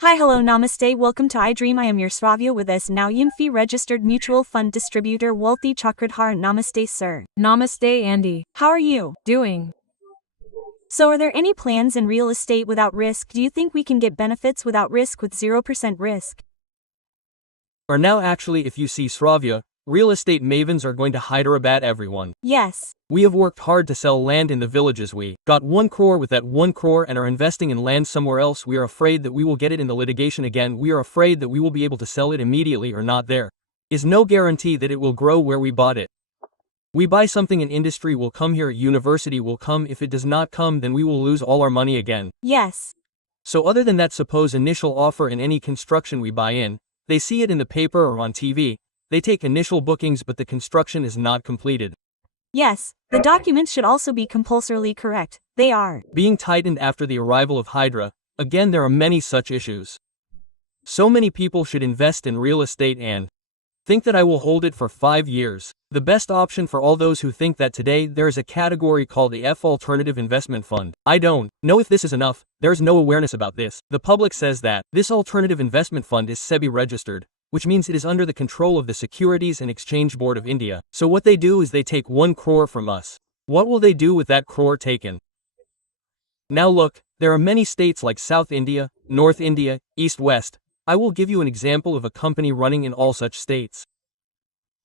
Hi, hello, namaste, welcome to iDream. I am your Sravya with S. Now Yimfi registered mutual fund distributor Wealthy Chakradhar. Namaste, sir. Namaste, Andy. How are you Doing? So are there any plans in real estate without risk? Do you think we can get benefits without risk with 0% risk? Or now actually if you see Sravya, real estate mavens are going to Hyderabad everyone. Yes. We have worked hard to sell land in the villages. We got 1 crore with that 1 crore and are investing in land somewhere else. We are afraid that we will get it in the litigation again. We are afraid that we will be able to sell it immediately or not. There is no guarantee that it will grow where we bought it. We buy something in industry will come here, university will come. If it does not come, then we will lose all our money again. Yes. So other than that, suppose initial offer in any construction we buy in, they see it in the paper or on TV, they take initial bookings but the construction is not completed. Yes, the documents should also be compulsorily correct. They are being tightened after the arrival of Hydra. Again, there are many such issues. So many people should invest in real estate and think that I will hold it for 5 years. The best option for all those who think that today there is a category called the F Alternative Investment Fund. I don't know if this is enough. There is no awareness about this. The public says that this alternative investment fund is SEBI registered, which means it is under the control of the Securities and Exchange Board of India. So what they do is they take 1 crore from us. What will they do with that crore taken? Now look, there are many states like South India, North India, East West. I will give you an example of a company running in all such states.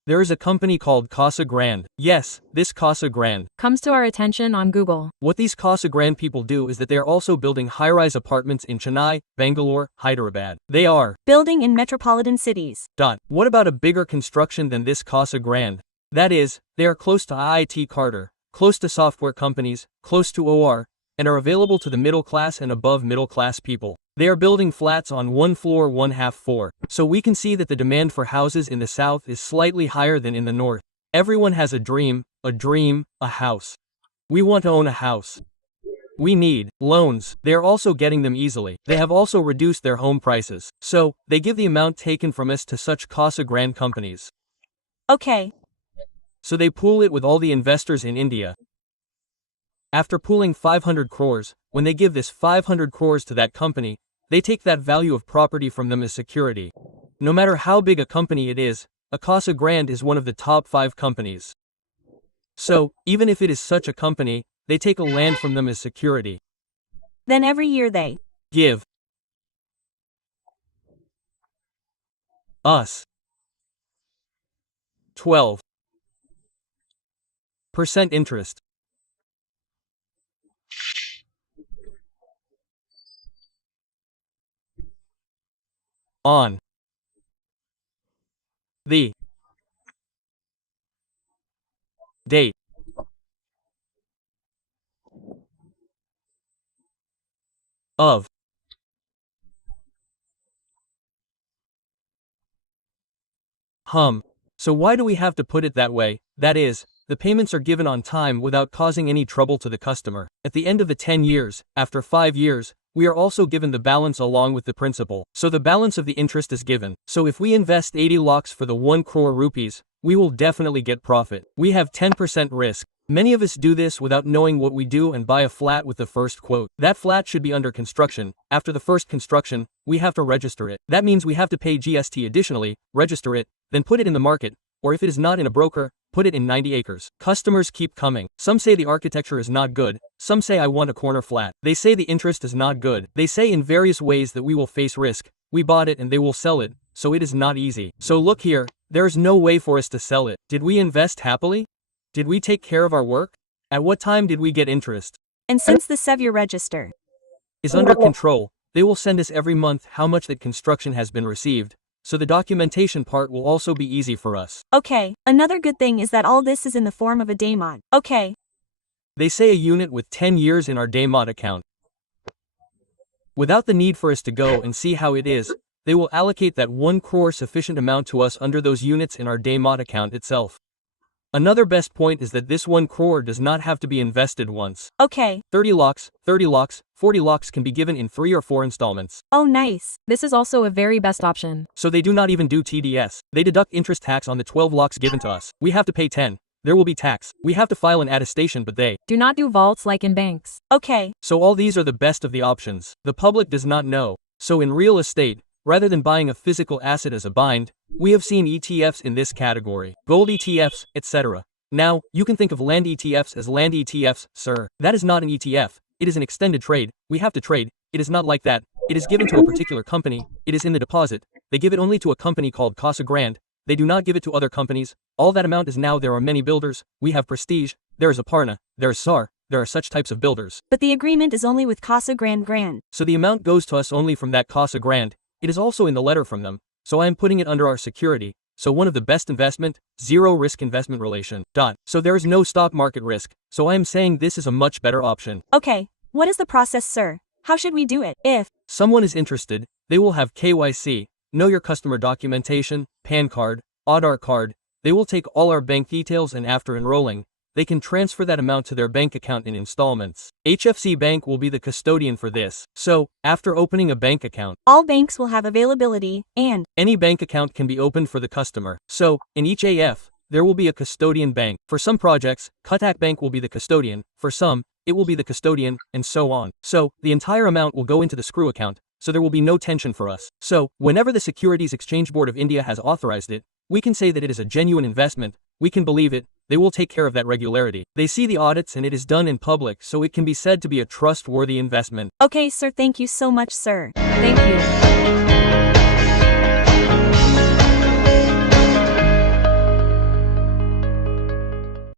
There is a company called Casa Grande. Yes, this Casa Grande comes to our attention on Google. What these Casa Grande people do is that they are also building high-rise apartments in Chennai, Bangalore, Hyderabad. They are building in metropolitan cities. What about a bigger construction than this Casa Grande? That is, they are close to IIT Carter, close to software companies, close to OR, and are available to the middle class and above middle class people. They are building flats on 1 floor, 1/2 floor. So we can see that the demand for houses in the south is slightly higher than in the north. Everyone has a dream, a house. We want to own a house. We need loans. They are also getting them easily. They have also reduced their home prices. So, they give the amount taken from us to such Casa Grande companies. Okay. So they pool it with all the investors in India. After pooling 500 crores, when they give this 500 crores to that company, they take that value of property from them as security. No matter how big a company it is, a Casa Grande is one of the top 5 companies. So, even if it is such a company, they take a land from them as security. Then every year they give us 12% interest. On the date of So why do we have to put it that way? That is, the payments are given on time without causing any trouble to the customer. At the end of the 10 years, after 5 years, we are also given the balance along with the principal. So the balance of the interest is given. So if we invest 80 lakhs for the 1 crore rupees, we will definitely get profit. We have 10% risk. Many of us do this without knowing what we do and buy a flat with the first quote. That flat should be under construction. After the first construction, we have to register it. That means we have to pay GST additionally, register it, then put it in the market, or if it is not in a broker, put it in 90 acres. Customers keep coming. Some say the architecture is not good. Some say I want a corner flat. They say the interest is not good. They say in various ways that we will face risk. We bought it and they will sell it, so it is not easy. So look here, there is no way for us to sell it. Did we invest happily? Did we take care of our work? At what time did we get interest? And since the SEBI register is under control, they will send us every month how much that construction has been received. So the documentation part will also be easy for us. Okay, another good thing is that all this is in the form of a daymod. Okay. They say a unit with 10 years in our daymod account. Without the need for us to go and see how it is, they will allocate that 1 crore sufficient amount to us under those units in our daymod account itself. Another best point is that this 1 crore does not have to be invested once. Okay. 30 lakhs, 40 lakhs can be given in 3 or 4 installments. Oh nice. This is also a very best option. So they do not even do TDS. They deduct interest tax on the 12 lakhs given to us. We have to pay 10. there will be tax. We have to file an attestation, but they Do not do vaults like in banks. Okay. So all these are the best of the options. The public does not know. So in real estate, rather than buying a physical asset as a bind, we have seen ETFs in this category, gold ETFs, etc. Now, you can think of land ETFs as land ETFs, sir. That is not an ETF. It is an extended trade. We have to trade. It is not like that. It is given to a particular company. It is in the deposit. They give it only to a company called Casa Grande. They do not give it to other companies. All that amount is now. There are many builders. We have Prestige. There is Aparna. There is SAR. There are such types of builders. But the agreement is only with Casa Grande. So the amount goes to us only from that Casa Grande. It is also in the letter from them. So I am putting it under our security. So one of the best investment, zero risk investment relation. So there is no stock market risk. So I am saying this is a much better option. Okay. What is the process, sir? How should we do it? If someone is interested, they will have KYC, know your customer documentation, PAN card, Aadhaar card. They will take all our bank details, and after enrolling, they can transfer that amount to their bank account in installments. HFC Bank will be the custodian for this. So, after opening a bank account, all banks will have availability, and any bank account can be opened for the customer. So, in each AF, there will be a custodian bank. For some projects, Kotak Bank will be the custodian. For some, it will be the custodian, and so on. So, the entire amount will go into the screw account, so there will be no tension for us. So, whenever the Securities Exchange Board of India has authorized it, we can say that it is a genuine investment. We can believe it. They will take care of that regularity. They see the audits and it is done in public, so it can be said to be a trustworthy investment. Okay, sir, thank you so much, sir. Thank you.